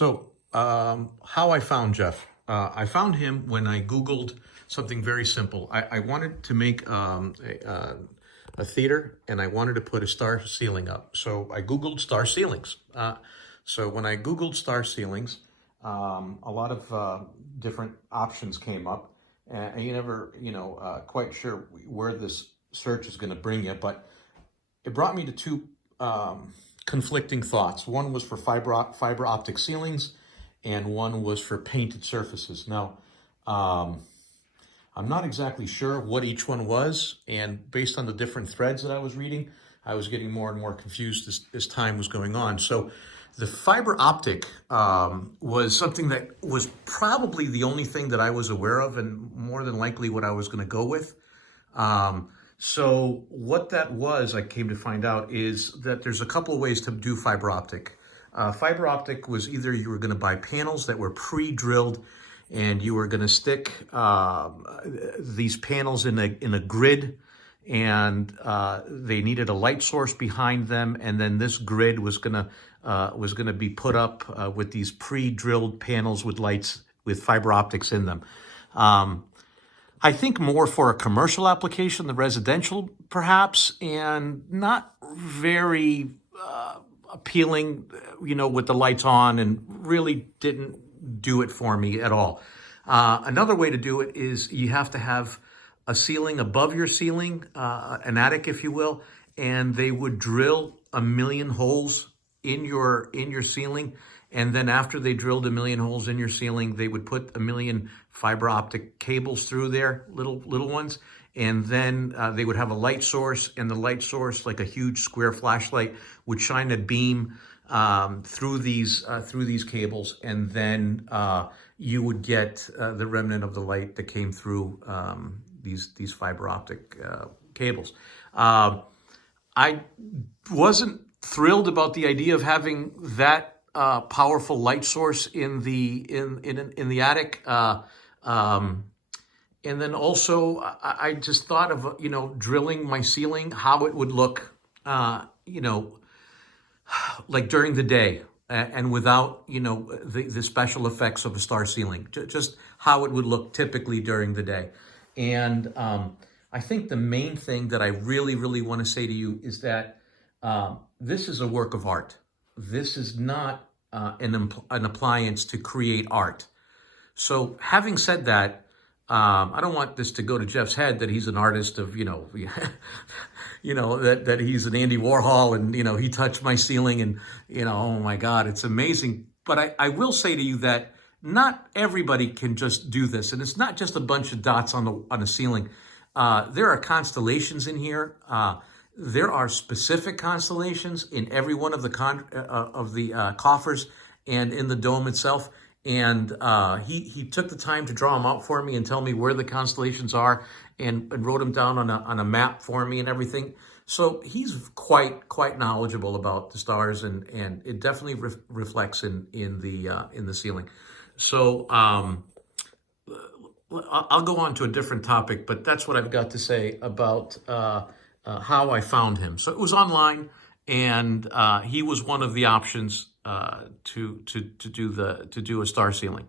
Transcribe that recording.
How I found Jeff. I found him when I Googled something very simple. I wanted to make a theater, and I wanted to put a star ceiling up. So I Googled star ceilings. So when I Googled star ceilings, a lot of different options came up, and you never, quite sure where this search is going to bring you, but it brought me to two conflicting thoughts. One was for fiber optic ceilings, and one was for painted surfaces. Now, I'm not exactly sure what each one was, and based on the different threads that I was reading, I was getting more and more confused as time was going on. So the fiber optic was something that was probably the only thing that I was aware of, and more than likely what I was going to go with. So what that was, I came to find out, is that there's a couple of ways to do fiber optic. Fiber optic was either you were going to buy panels that were pre-drilled, and you were going to stick these panels in a grid, and they needed a light source behind them, and then this grid was going to be put up with these pre-drilled panels with lights with fiber optics in them. I think more for a commercial application, the residential perhaps, and not very appealing, with the lights on, and really didn't do it for me at all. Another way to do it is you have to have a ceiling above your ceiling, an attic, if you will, and they would drill 1 million holes in your ceiling. And then after they drilled 1 million holes in your ceiling, they would put 1 million fiber optic cables through there, little ones. And then they would have a light source, and the light source, like a huge square flashlight, would shine a beam through these cables, and then you would get the remnant of the light that came through these fiber optic cables. I wasn't thrilled about the idea of having that powerful light source in the attic, and then also I just thought of drilling my ceiling, how it would look, like during the day, and without the special effects of a star ceiling, just how it would look typically during the day. And I think the main thing that I really want to say to you is that this is a work of art. This is not an appliance to create art. So having said that, I don't want this to go to Jeff's head that he's an artist of, that he's an Andy Warhol, and, he touched my ceiling, and, oh my God, it's amazing. But I will say to you that not everybody can just do this. And it's not just a bunch of dots on a ceiling. There are constellations in here. There are specific constellations in every one of the coffers and in the dome itself. And he took the time to draw them out for me and tell me where the constellations are, and wrote them down on a map for me and everything. So he's quite knowledgeable about the stars, and it definitely reflects in the ceiling. So I'll go on to a different topic, but that's what I've got to say about how I found him. So it was online, and he was one of the options to do a star ceiling.